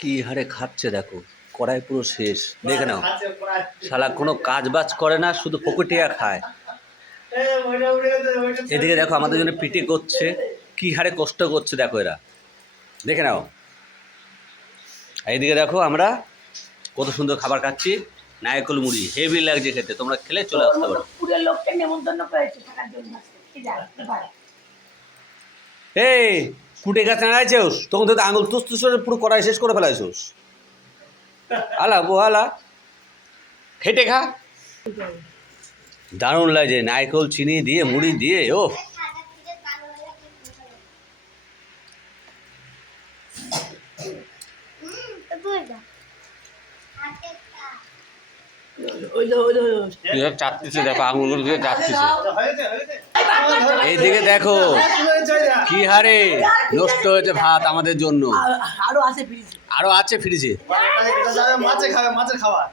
কি হারে খাচ্ছে দেখো? কড়াই পুরো শেষ। দেখে নাও। শালা কোনো কাজ বাজ করে না শুধু পকেটিয়া খায়। এদিকে দেখো আমাদের জন্য পিটি করছে। কি হারে কষ্ট করছে দেখো এরা। দেখে নাও। এদিকে দেখো আমরা কত সুন্দর খাবার খাচ্ছি। নায়কল মুড়ি হেভি লাগছে খেতে। তোমরা খেলে চলে আসতে পারো। পুরো লোককে নেমন্তন্ন করেছে থাকার জন্য। এই কুটে গাছ নাড়াইছোস তখন তো আঙুল তুস তুস করে পুরো কড়াই শেষ করে ফেলাইছোস। আলা বো আলা। খেটে খা। দারুণ লাগছে নারকেল চিনি দিয়ে মুড়ি দিয়ে ও। চাটতেছে দেখো আঙুলগুলো দিয়ে চাটতেছে। এইদিকে দেখো কি হারে নষ্ট হয়েছে ভাত আমাদের জন্য। আরও আছে ফ্রিজে আরও আছে ফ্রিজে মাছে খাবে মাছের খাবার।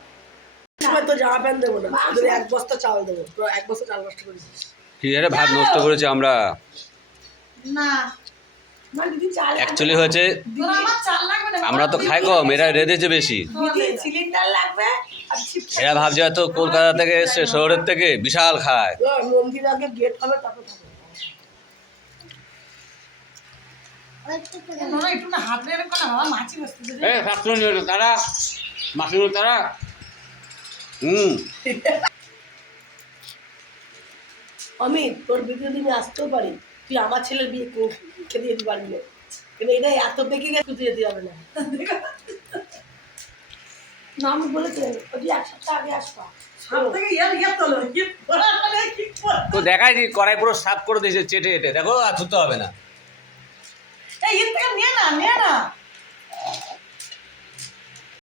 সময় তো জামা প্যান্ট দেবো না ওদের এক বস্তা চাল দেবো পুরো এক বস্তা চাল নষ্ট করেছি কি হারে ভাত নষ্ট করেছে আমরা? না। অ্যাকচুয়ালি হয়েছে আমার তো খাই কম এরা রেঁধেছে বেশি। এরা ভাবছে হয়তো কলকাতা থেকে এসছে শহরের থেকে বিশাল খায়। তারা। তারা। হুম। অমিত তোর বিয়ে দিনে আসতেও পারি। তুই আমার ছেলের বিয়ে কো- খেতে যেতে পারবি না কিন্তু এটা এত পেকে গেছে তুই যেতে যাবে না। না আমি বলেছি ওই এক সপ্তাহ আগে আসবা। তো দেখাই দি কড়াই পুরো সাফ করে দিয়েছে চেটে চেটে দেখো আর ধুতে হবে না। এই এর থেকে নিয়ে না নিয়ে না